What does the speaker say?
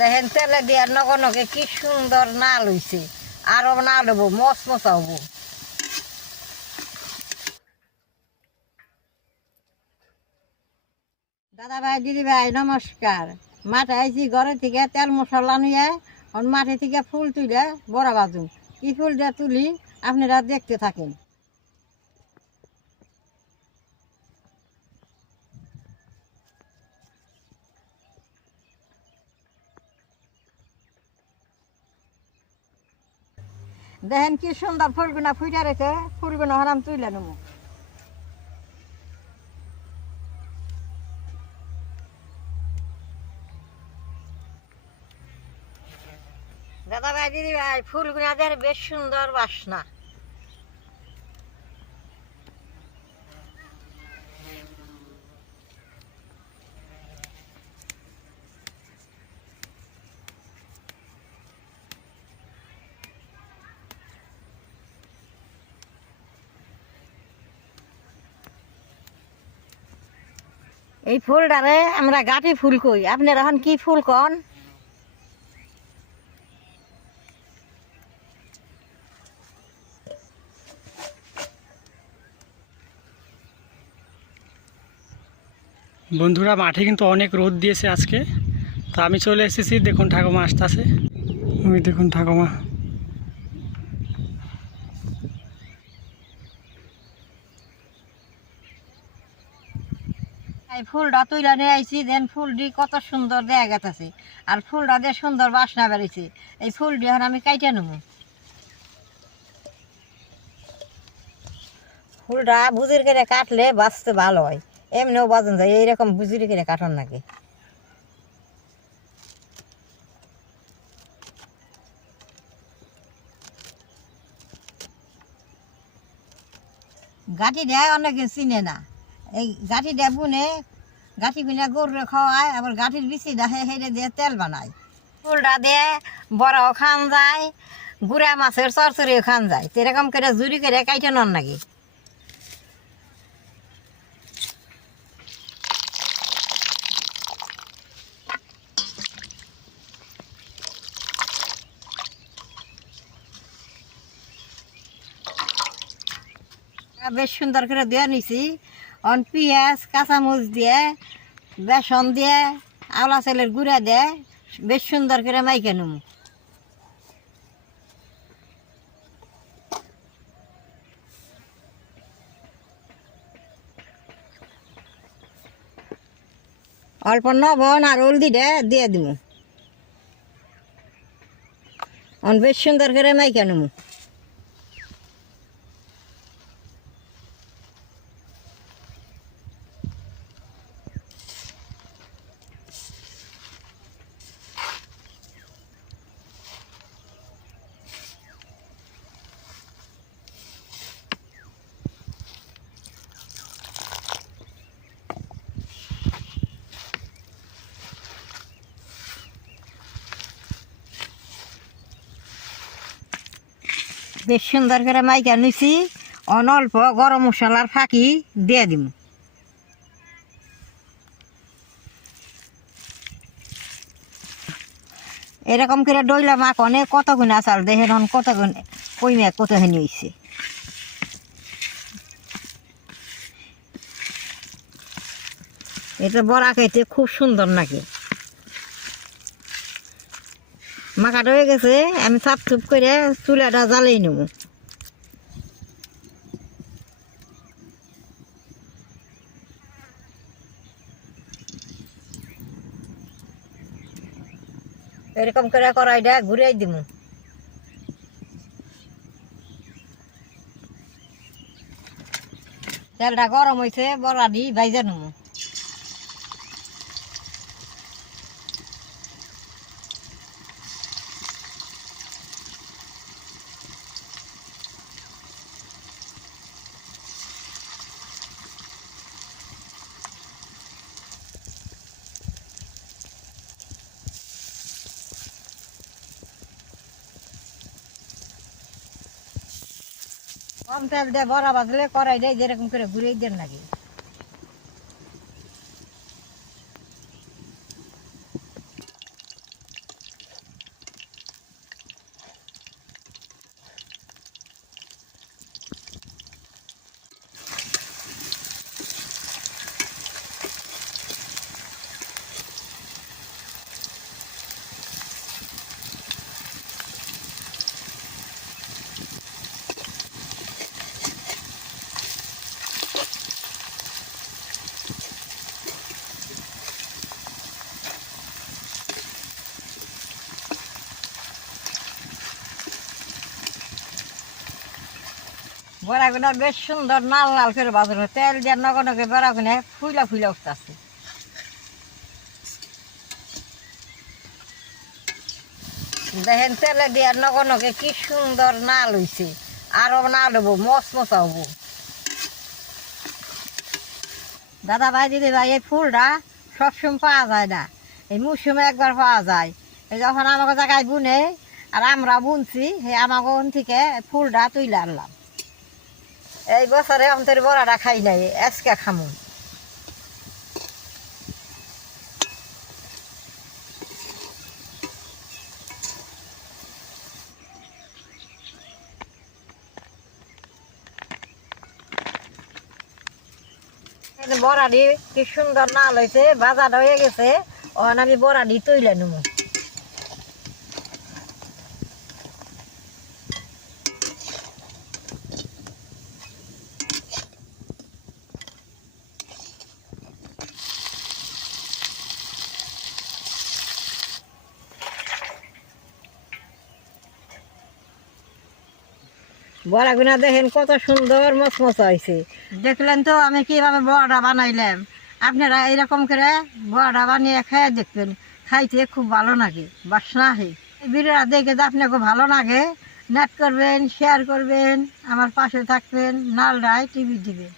দেখেন তেলে দিয়ে নগে নগে কি সুন্দর নাল হইছে। আরও নাল হব মস মশা হব। দাদা ভাই দিদি ভাই নমস্কার। মাঠে আইছি, ঘরে থেকে তেল মশলা নিয়ে মাঠে থেকে ফুল তুলে বড়া বাজু। কি ফুল দিয়ে তুলি, আপনারা দেখতে থাকেন। দেখেন কি সুন্দর ফুলগুনা ফুটে রয়েছে ফুলগুনা হারাম তুইলে নেব দাদা ভাই, দিদি ভাই, ফুলগুনাদের বেশ সুন্দর বাসনা। এই ফুলটারে আমরা গাঁটি ফুল কই। আপনার এখন কি ফুল কন? বন্ধুরা, মাঠে কিন্তু অনেক রোদ দিয়েছে আজকে। তো আমি চলে এসেছি, দেখুন ঠাকুমা আসতেছে। ওই দেখুন ঠাকুমা। এই ফুলটা তুইলা নিয়ে আইছি, দেন ফুলটি কত সুন্দর দেখা গেছে আর ফুলটা দিয়ে সুন্দর বাসনা বেরিয়েছে এই ফুলটি এখন আমি কাইটে নেব। ফুলটা বুজির করে কাটলে বাঁচতে ভালো হয়। এমনিও বাজন যায়, এইরকম বুজির করে কাটন নাকি। গাটি দেয় অনেকে চিনে না। এই গাঠি দেয় বুনে, গাঠি কিনে গরুরে খাওয়ায়, আবার গাঠির বিচি দেখে হেঁটে দিয়ে তেল বানায়। ফুলটা দিয়ে বড়াও খান যায়, গুড়া মাছের চরচরিও খান যায়। সেরকম করে জুড়ি করে কাইটে নন নাকি? বেশ সুন্দর করে দিয়ে নিছি। অন পেঁয়াজ, কাঁচামরিচ দিয়ে, বেসন দিয়ে, আওলা চালের গুঁড়া দিয়ে বেশ সুন্দর করে মাইকে নেব। অল্প নবন আর হলদি দে দিয়ে দিব। অন বেশ সুন্দর করে মাইকে নেব। বেশ সুন্দর করে মাইকা নিছি, অনল্প গরম মশলার ফাঁকি দিয়ে দিব এরকম করে ডইলা মাক অনেক কত গুণ আসাল দেখেন হন কত গুণ কই মেয়ে কত হেনি হইছে। এটা বড়া খাইতে খুব সুন্দর নাকি? মাখাটা হয়ে গেছে, আমি সাপ চুপ করে চুলাটা জ্বালিয়ে নেব। এরকম করে কড়াইটা ঘুরিয়ে দিব। তেলটা গরম হয়েছে, বড়া দি ভাইজা নেব। কম তেল দিয়ে বড়া বাজলে করাই দেয় যেরকম করে ঘুরিয়ে দেন নাকি? বড়াগুলো বেশ সুন্দর লাল লাল করে বাজার তেল দিয়ে নগে নগে বড়াগুলো ফুইলা উঠতেছে। দেখেন, তেলে দিয়ে নগে নগে কি সুন্দর নাল হইছে। আরও নাল হব, মস মশা হব। দাদা ভাই, দিদি ভাই, এই ফুলটা সবসময় পাওয়া যায় না। এই মৌসুমে একবার পাওয়া যায়। এই যখন আমাকে জায়গায় বুনে আর আমরা বুনছি সেই আমাকে ওখান থেকে ফুলটা তুইলে আনলাম। এই বছরে আমাদের বড়াটা খাই নাই, আজকে খামু। বড়াডি কি সুন্দর নাল হয়েছে বাজার হয়ে গেছে ওখানে আমি বড়াডি তুইলে নেব বড়াগুনা দেখেন কত সুন্দর মচমচ হয়েছে দেখলেন তো আমি কীভাবে বড়া বানাইলাম। আপনারা এরকম করে বড়া বানিয়ে খেয়ে দেখবেন। খাইতে খুব ভালো লাগে, বাসনা আহে। ভিডিওটা দেখে যে আপনাকে ভালো লাগে নেট করবেন শেয়ার করবেন, আমার পাশে থাকবেন নাল রায় টিভি দিবেন